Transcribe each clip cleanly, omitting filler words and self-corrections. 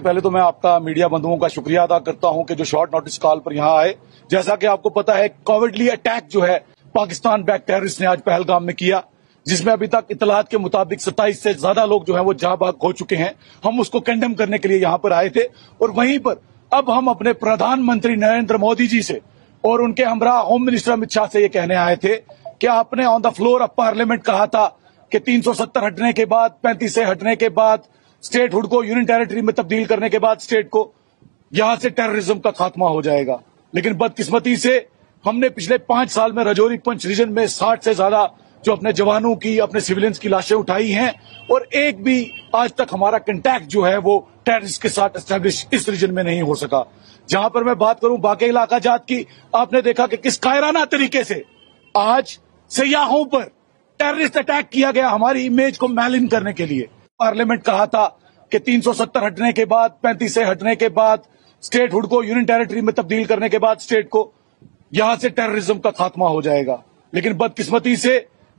सबसे पहले तो मैं आपका मीडिया बंधुओं का शुक्रिया अदा करता हूं कि जो शॉर्ट नोटिस कॉल पर यहां आए। जैसा कि आपको पता है, कॉवर्डली अटैक जो है पाकिस्तान बैक टेररिस्ट ने आज पहलगाम में किया, जिसमें अभी तक इतलात के मुताबिक 27 से ज्यादा लोग जो है वो जहां भाग हो चुके हैं। हम उसको कंडेम करने के लिए यहाँ पर आए थे और वहीं पर अब हम अपने प्रधानमंत्री नरेंद्र मोदी जी से और उनके हमरा होम मिनिस्टर अमित शाह से ये कहने आए थे कि आपने on the floor of parliament कहा था कि 370 हटने के बाद, 35 से हटने के बाद, स्टेट हुड को यूनियन टेरिटरी में तब्दील करने के बाद स्टेट को यहां से टेररिज्म का खात्मा हो जाएगा। लेकिन बदकिस्मती से हमने पिछले 5 साल में राजौरी पंच रीजन में 60 से ज्यादा जो अपने जवानों की, अपने सिविलियंस की लाशें उठाई हैं और एक भी आज तक हमारा कंटैक्ट जो है वो टेररिस्ट के साथ एस्टेब्लिश इस रीजन में नहीं हो सका। जहां पर मैं बात करूं बाकी इलाका जात की, आपने देखा कि किस कायराना तरीके से आज सयाहों पर टेररिस्ट अटैक किया गया हमारी इमेज को मैलिन करने के लिए। पार्लियामेंट कहा था कि 370 हटने के बाद, 35 से हटने के बाद, स्टेट हुड को यूनियन टेरिटरी में तब्दील करने के बाद स्टेट को यहां से टेररिज्म का खात्मा हो जाएगा। लेकिन बदकिस्मती से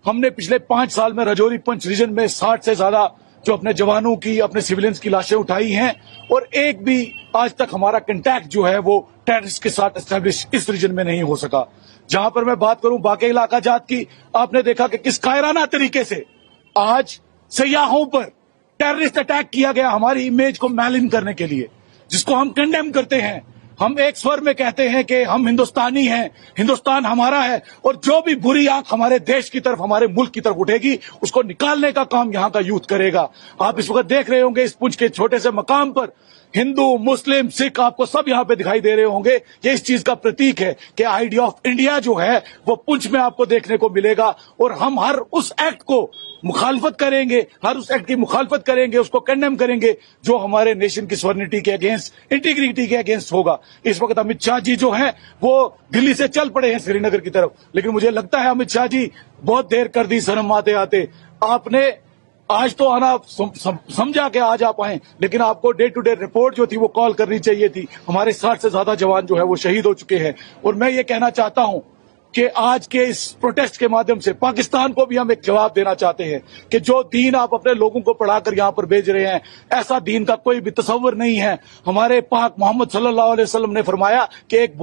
हमने पिछले 5 साल में राजौरी पंच रीजन में 60 से ज्यादा जो अपने जवानों की, अपने सिविलियंस की लाशें उठाई हैं और एक भी आज तक हमारा कंटैक्ट जो है वो टेररिस्ट के साथ एस्टेब्लिश इस रीजन में नहीं हो सका। जहां पर मैं बात करूं बाकी इलाका जात की, आपने देखा कि किस कायराना तरीके से आज सयाहों पर टेररिस्ट अटैक किया गया हमारी इमेज को मैलिन करने के लिए, जिसको हम कंडेम करते हैं। हम एक स्वर में कहते हैं कि हम हिंदुस्तानी हैं, हिंदुस्तान हमारा है और जो भी बुरी आंख हमारे देश की तरफ, हमारे मुल्क की तरफ उठेगी उसको निकालने का काम यहाँ का यूथ करेगा। आप इस वक्त देख रहे होंगे इस पुंछ के छोटे से मकाम पर हिंदू, मुस्लिम, सिख आपको सब यहाँ पे दिखाई दे रहे होंगे। ये इस चीज का प्रतीक है कि आइडिया ऑफ इंडिया जो है वो पुंछ में आपको देखने को मिलेगा और हम हर उस एक्ट को मुखालफत करेंगे, हर उस एक्ट की मुखालफत करेंगे, उसको कंडेम करेंगे जो हमारे नेशन की सॉवरेनिटी के अगेंस्ट, इंटीग्रिटी के अगेंस्ट होगा। इस वक्त अमित शाह जी जो हैं वो दिल्ली से चल पड़े हैं श्रीनगर की तरफ, लेकिन मुझे लगता है अमित शाह जी बहुत देर कर दी सनम आते आते। आपने आज तो आना समझा कि आज आप आए, लेकिन आपको डे टू डे रिपोर्ट जो थी वो कॉल करनी चाहिए थी। हमारे 60 से ज्यादा जवान जो है वो शहीद हो चुके हैं और मैं ये कहना चाहता हूं कि आज के इस प्रोटेस्ट के माध्यम से पाकिस्तान को भी हम एक जवाब देना चाहते हैं कि जो दीन आप अपने लोगों को पढ़ाकर यहाँ पर भेज रहे हैं, ऐसा दीन का कोई भी तस्वर नहीं है। हमारे पाक मोहम्मद सल्लल्लाहु अलैहि वसल्लम ने फरमाया कि एक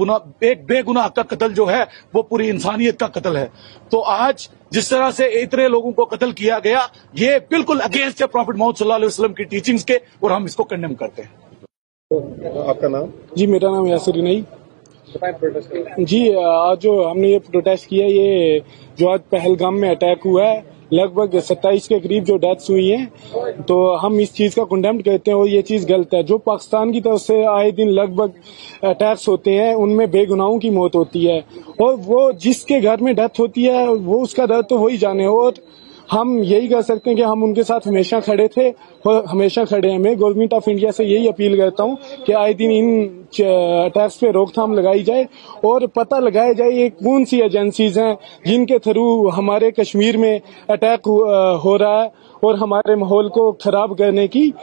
बेगुनाह का कत्ल जो है वो पूरी इंसानियत का कत्ल है। तो आज जिस तरह से इतने लोगों को कत्ल किया गया, ये बिल्कुल अगेंस्ट है प्रॉफिट मोहम्मद सल्लल्लाहु अलैहि वसल्लम की टीचिंग्स के और हम इसको कंडेम करते हैं। आपका नाम? जी, मेरा नाम यासिर नहीं। जी, आज जो हमने ये प्रोटेस्ट किया, ये जो आज पहलगाम में अटैक हुआ है, लगभग 27 के करीब जो डेथ्स हुई हैं, तो हम इस चीज़ का कंडेम करते हैं और ये चीज़ गलत है। जो पाकिस्तान की तरफ से आए दिन लगभग अटैक्स होते हैं उनमें बेगुनाहों की मौत होती है और वो जिसके घर में डेथ होती है वो उसका दर्द तो हो ही जाने। और हम यही कर सकते हैं कि हम उनके साथ हमेशा खड़े थे और हमेशा खड़े हैं। मैं गवर्नमेंट ऑफ इंडिया से यही अपील करता हूं कि आए दिन इन अटैक्स पे रोकथाम लगाई जाए और पता लगाया जाए ये कौन सी एजेंसीज हैं जिनके थ्रू हमारे कश्मीर में अटैक हो रहा है और हमारे माहौल को खराब करने की